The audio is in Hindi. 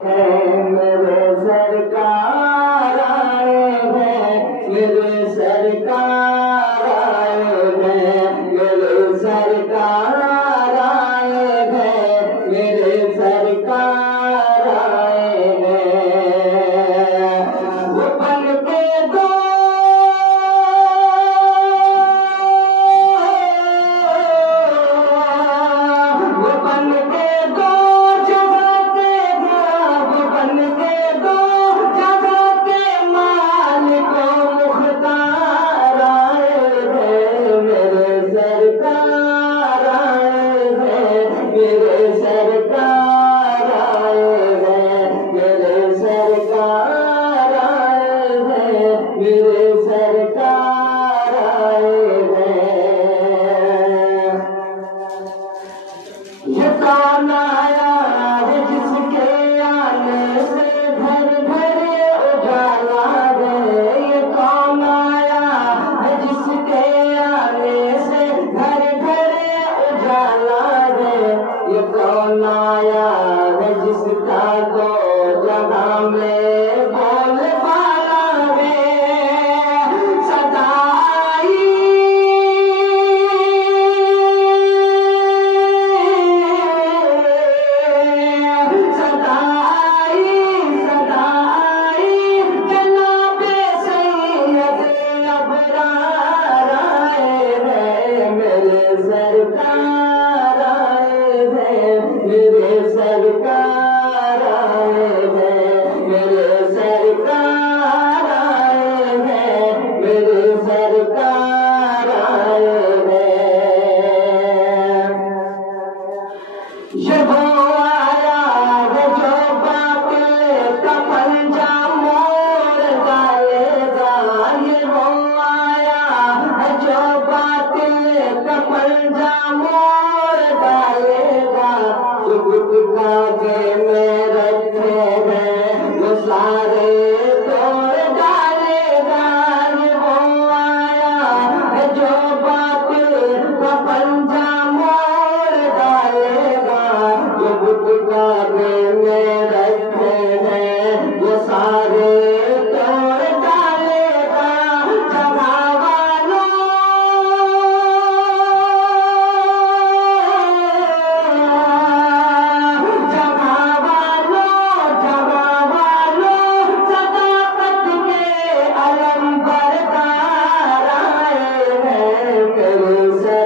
मेरे सरकार आए हैं, मेरे सरकार आए हैं, मेरे सरकार आए हैं, मेरे सरकार आए हैं। वो बन के दो मेरे सरकार आए हैं। ये कौन आया है जिसके आने से घर घर उजाला है। ये कौन आया है जिसके आने से घर घर उजाला है। ये कौन आया है जिसका दो जहां में